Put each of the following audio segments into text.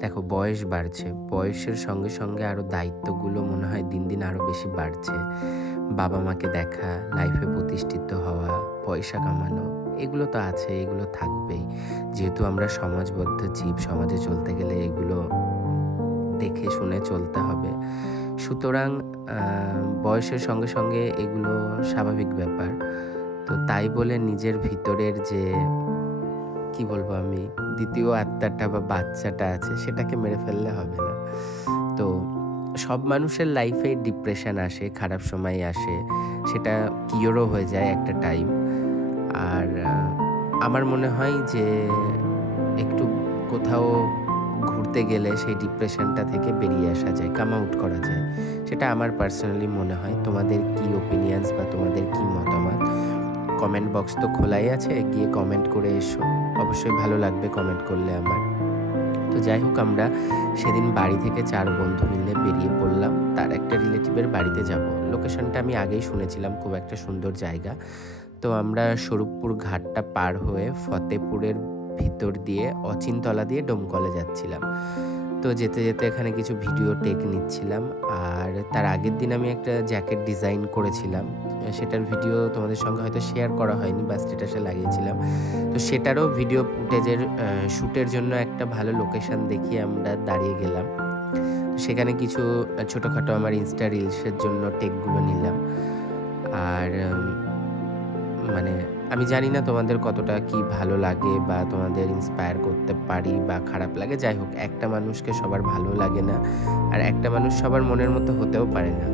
দেখো বয়স বাড়ছে। বয়সের সঙ্গে, সঙ্গে আরো দায়িত্বগুলো মনে হয় দিন, দিন আরো বেশি বাড়ছে। বাবা-মাকে দেখা, লাইফে প্রতিষ্ঠিত হওয়া, পয়সা কামানো এগুলো তো আছে, এগুলো থাকবেই। যেহেতু আমরা সমাজবদ্ধ জীব, সমাজে চলতে গেলে এগুলো দেখে শুনে চলতে হবে। সুতরাং আ বয়সের সঙ্গে, সঙ্গে এগুলো স্বাভাবিক ব্যাপার। তো তাই বলে নিজের ভিতরের যে কি বলবো আমি, ২য় আত্মাটা বা বাচ্চাটা আছে সেটাকে মেরে ফেললে হবে না। তো সব মানুষের লাইফেই ডিপ্রেশন আসে, খারাপ সময় আসে। সেটা কিওরও হয়ে যায় একটা টাইম। আর আমার মনে হয় যে একটু কোথাও ঘুরতে গেলে সেই ডিপ্রেশনটা থেকে বেরিয়ে আসা যায়, কাম আউট করা যায়। সেটা আমার পার্সোনালি মনে হয়। তোমাদের কি ওপিনিয়নস বা তোমাদের কি মতামত? কমেন্ট বক্স তো খোলাই আছে, গিয়ে কমেন্ট করে এসো। অবশ্যই ভালো লাগবে কমেন্ট করলে আমার। তো যাই হোক আমরা সেদিন বাড়ি থেকে ৪ বন্ধু মিলে বেরিয়ে পড়লাম। তার একটা রিলেটিভের বাড়িতে যাবো। লোকেশনটা আমি আগেই শুনেছিলাম, খুব একটা সুন্দর জায়গা। তো আমরা স্বরূপপুর ঘাটটা পার হয়ে ফতেপুরের ভিতর দিয়ে অচিনতলা দিয়ে ডোমকলে যাচ্ছিলাম। তো যেতে, যেতে এখানে কিছু ভিডিও টেক নিচ্ছিলাম। আর তার আগের দিন আমি একটা জ্যাকেট ডিজাইন করেছিলাম। সেটার ভিডিও তোমাদের সঙ্গে হয়তো শেয়ার করা হয়নি বা স্ট্যাটাসে লাগিয়েছিলাম। তো সেটারও ভিডিও ফুটেজের শ্যুটের জন্য একটা ভালো লোকেশন দেখিয়ে আমরা দাঁড়িয়ে গেলাম। সেখানে কিছু ছোটখাটো আমার ইনস্টা রিলসের জন্য টেকগুলো নিলাম। আর মানে আমি জানি না তোমাদের কতটা কি ভালো লাগে বা তোমাদের ইন্সপায়ার করতে পারি বা খারাপ লাগে। যাই হোক, একটা মানুষকে সবার ভালো লাগে না। আর একটা মানুষ সবার মনের মতো হতেও পারে না।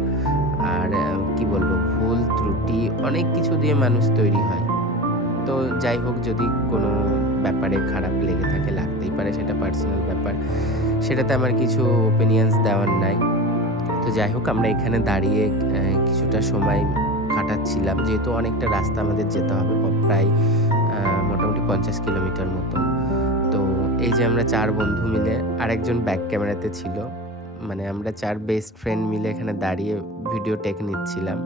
আর কি বলবো, ভুল ত্রুটি অনেক কিছু দিয়ে মানুষ তৈরি হয়। তো যাই হোক, যদি কোনো ব্যাপারে খারাপ লেগে থাকে, লাগতেই পারে, সেটা পার্সোনাল ব্যাপার। সেটাতে আমার কিছু ওপিনিয়নস দেওয়ার নাই। তো যাই হোক, আমরা এখানে দাঁড়িয়ে কিছুটা সময় কাটাচ্ছিলাম। যেহেতু অনেকটা রাস্তা আমাদের যেতে হবে, প্রায় মোটামুটি ৫০ কিলোমিটার মতন। তো এই যে আমরা ৪ বন্ধু মিলে, আরেকজন ব্যাক ক্যামেরাতে ছিল। মানে আমরা ৪ বেস্ট ফ্রেন্ড মিলে এখানে দাঁড়িয়ে ভিডিও টেক নিচ্ছিলাম।